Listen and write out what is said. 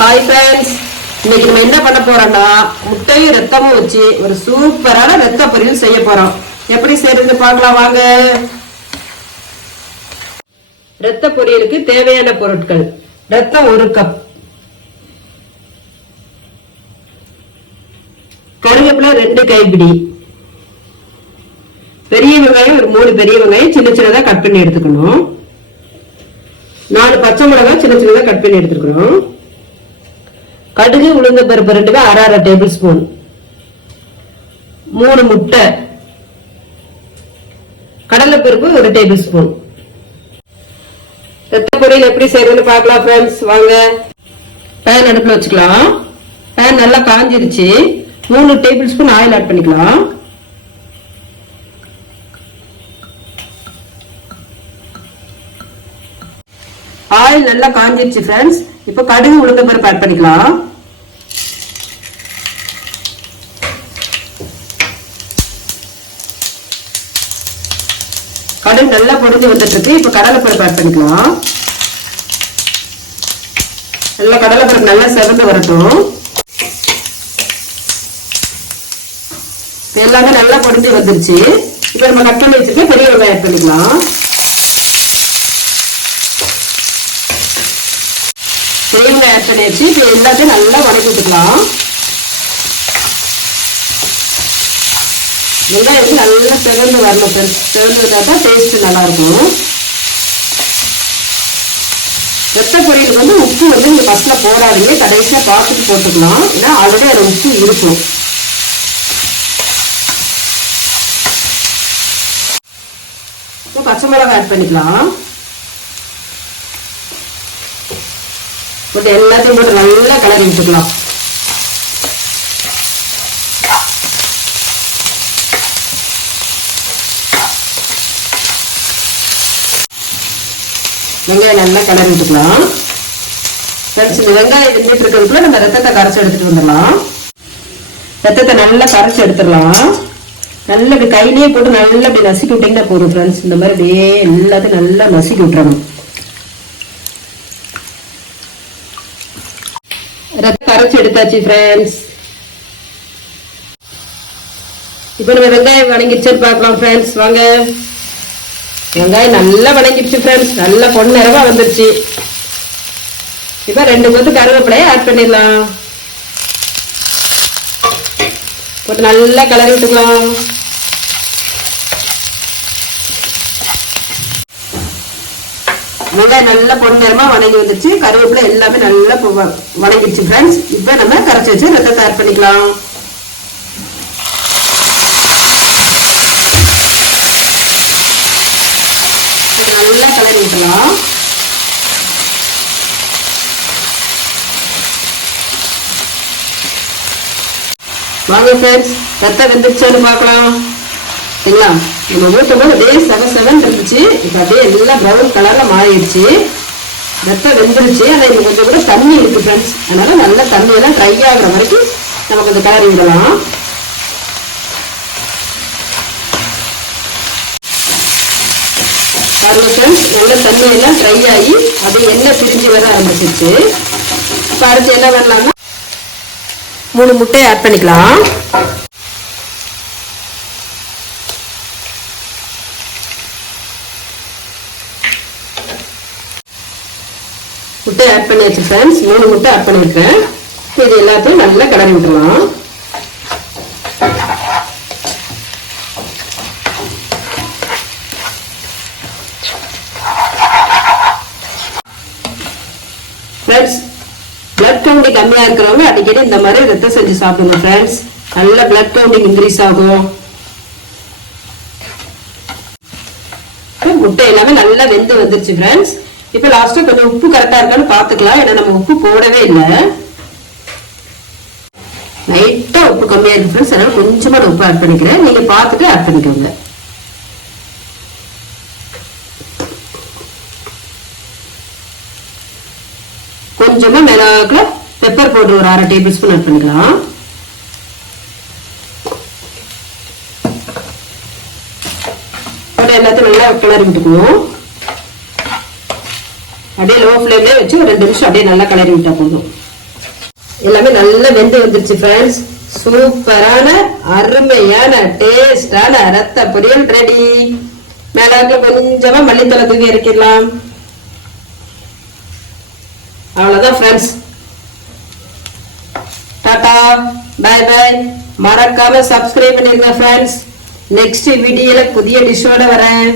Hi friends, இன்னைக்கு நம்ம என்ன பண்ண போறோம்னா முட்டையும் ரத்தமும் வச்சு ஒரு சூப்பரான ரத்த பொரியல் செய்ய போறோம். எப்படி செய்யறது பார்க்கலாம் வாங்க. ரத்த பொரியலுக்கு தேவையான பொருட்கள்: ரத்தம் 1 கப், கருவேப்பிலை 2 கைப்பிடி, பெரிய வெங்காயம் ஒரு 3 பெரிய வெங்காயம் சின்ன சின்னதா கட் பண்ணி எடுத்துக்கணும், 4 பச்சை மிளகாய் சின்ன சின்னதா கட் பண்ணி எடுத்துக்கணும், கடுகு உளுந்த பருப்பு 2 1/2 டேபிள் ஸ்பூன், 3 முட்டை, கடலைப்பருப்பு 1 டேபிள் ஸ்பூன். ரத்த பொரியல் எப்படி செய்யறதுன்னு பார்க்கலாம் ஃப்ரெண்ட்ஸ் வாங்க. பேன் அடுப்புல வச்சுக்கலாம். பேன் நல்லா காஞ்சிருச்சு. 3 டேபிள் ஸ்பூன் ஆயில் ஆட் பண்ணிக்கலாம். ஆயில் நல்லா காஞ்சிருச்சு ஃப்ரெண்ட்ஸ். இப்போ கடுகு உளுந்த பருப்பு ஆட் பண்ணிக்கலாம். கடுகு நல்லா பொரிஞ்சு வந்துட்டு இருக்கு. இப்போ கடலைப்பருப்பு ஆட் பண்ணிக்கலாம். நல்லா கடலைப்பருப்பு நல்லா செவந்து வரட்டும். எல்லாமே நல்லா பொரிஞ்சு வந்துருச்சு. இப்போ நம்ம கட் பண்ணி வச்சிருக்க பெரிய வெங்காயம் ஆட் பண்ணிக்கலாம். பெரிய வெங்காயம் ஆட் பண்ணியாச்சு. இப்போ எல்லாத்தையும் நல்லா வதக்கி விட்டுக்கலாம். வெங்காயம் வந்து நல்லா செவந்து வரணும் ஃப்ரெண்ட்ஸ். செவந்துட்டா தான் டேஸ்ட் நல்லா இருக்கும். ரத்த பொரியலுக்கு வந்து உப்பு வந்து நீங்க ஃபர்ஸ்ட்ல போடாதீங்க, கடைசியா பார்த்துட்டு போட்டுக்கலாம். ஏன்னா ஆல்ரெடி அது உப்பு இருக்கும். இப்போ பச்சை மிளகாய் ஆட் பண்ணிக்கலாம். போட்டு எல்லாத்தையும் போட்டு நல்லா கலரி விட்டுக்கலாம். வெங்காயம் நல்லா கலரி விட்டுக்கலாம். இந்த வெங்காயம் வெந்துட்டு இருக்கிறதுக்குள்ள நம்ம ரத்தத்தை கரைச்சி எடுத்துட்டு வந்துடலாம். ரத்தத்தை நல்லா கரைச்சி எடுத்துடலாம். நல்லா இப்படி கையிலேயே போட்டு நல்லா இப்படி நசுக்கி விட்டீங்கன்னா போதும் ஃப்ரெண்ட்ஸ். இந்த மாதிரி அப்படியே எல்லாத்தையும் நல்லா நசுக்கி விட்டுறணும். ரத்தம் கரைச்சி எடுத்தாச்சு ஃப்ரெண்ட்ஸ். இப்போ நம்ம வெங்காயம் வணங்கிடுச்சு பார்க்கலாம் ஃப்ரெண்ட்ஸ் வாங்க. வெங்காயம் நல்லா வணங்கிடுச்சு ஃப்ரெண்ட்ஸ். நல்லா பொன்னிறமா வந்துருச்சு. இப்போ 2 கொத்து கருவேப்பிலையை ஆட் பண்ணிடலாம். போட்டு நல்லா கலரி விட்டுக்கலாம். வெங்காயம் நல்லா பொன்னிறமா வணங்கி வந்துருச்சு. கருவேப்பிலை எல்லாமே நல்லா வணங்கிடுச்சு ஃப்ரெண்ட்ஸ். இப்போ நம்ம கரைச்சி வச்சு ரத்தத்தை ஆட் பண்ணிக்கலாம். நல்லா கலரி விட்டுலாம். வாங்க ஃப்ரெண்ட்ஸ், ரத்தம் வெந்துருச்சான்னு பார்க்கலாம். சரிங்களா? நம்ம ஊற்றும் போது அப்படியே 7 இருந்துச்சு. இப்போ அப்படியே எல்லாம் ப்ரௌன் கலர்ல மாறிடுச்சு. ரத்தம் வெந்துருச்சு. ஆனால் இன்னும் கொஞ்சம் கூட தண்ணி இருக்கு ஃப்ரெண்ட்ஸ். அதனால நல்லா தண்ணியெல்லாம் ட்ரை ஆகுற வரைக்கும் நம்ம கொஞ்சம் கலரி விடலாம். பாருங்க ஃப்ரெண்ட்ஸ், நல்ல தண்ணியெல்லாம் ட்ரை ஆகி அது எண்ணெய் பிரிஞ்சு வர ஆரம்பிச்சிருச்சு. இப்போ அடுத்து என்ன பண்ணலாம்னா 3 முட்டையை ஆட் பண்ணிக்கலாம். முட்டை ஆட் பண்ணியாச்சு ஃப்ரெண்ட்ஸ். 3 முட்டை ஆட் பண்ணியிருக்கேன். இது எல்லாத்தையும் நல்லா கலரி விட்டுலாம். ஃப்ரெண்ட்ஸ், பிளட் கவுண்டிங் கம்மியா இருக்கிறவங்க அடிக்கடி இந்த மாதிரி ரத்தம் செஞ்சு சாப்பிடுங்க ஃப்ரெண்ட்ஸ். நல்ல பிளட் கவுண்டிங் இன்க்ரீஸ் ஆகும். முட்டை எல்லாமே நல்லா வெந்து வந்துருச்சு ஃப்ரெண்ட்ஸ். இப்ப லாஸ்டா கொஞ்சம் உப்பு கரெக்டா இருக்கான்னு பாத்துக்கலாம். ஏன்னா நம்ம உப்பு போடவே இல்லை. லைட்டா உப்பு கம்மியா இருக்கு ஃப்ரெண்ட்ஸ். அதனால கொஞ்சமா உப்பு ஆட் பண்ணிக்கிறேன். நீங்க பார்த்துட்டு ஆட் பண்ணிக்கோங்க. கொஞ்சமா மிளகாக்குல பெப்பர் பவுடர் ஒரு 1/2 டேபிள் ஸ்பூன் ஆட் பண்ணிக்கலாம். எல்லாத்தையும் நல்லா கிளறி விட்டுக்குவோம். அப்படியே லோ ஃப்ளேம்ல வச்சு ஒரு 2 நிமிஷம் அப்படியே நல்லா கிளறி விட்டா போதும். எல்லாமே நல்லா வெந்து வந்துருச்சு ஃப்ரெண்ட்ஸ். சூப்பரான அருமையான டேஸ்டான ரத்த பொரியல் ரெடி. மேலாக்க கொஞ்சமா மல்லித்தலை தூவி இறக்கிடலாம். அவ்வளவுதான் ஃப்ரெண்ட்ஸ். Tata bye bye. மறக்காம சப்ஸ்கிரைப் பண்ணிருங்க ஃப்ரெண்ட்ஸ். நெக்ஸ்ட் வீடியோல புதிய டிஷ்ஷோட வரேன்.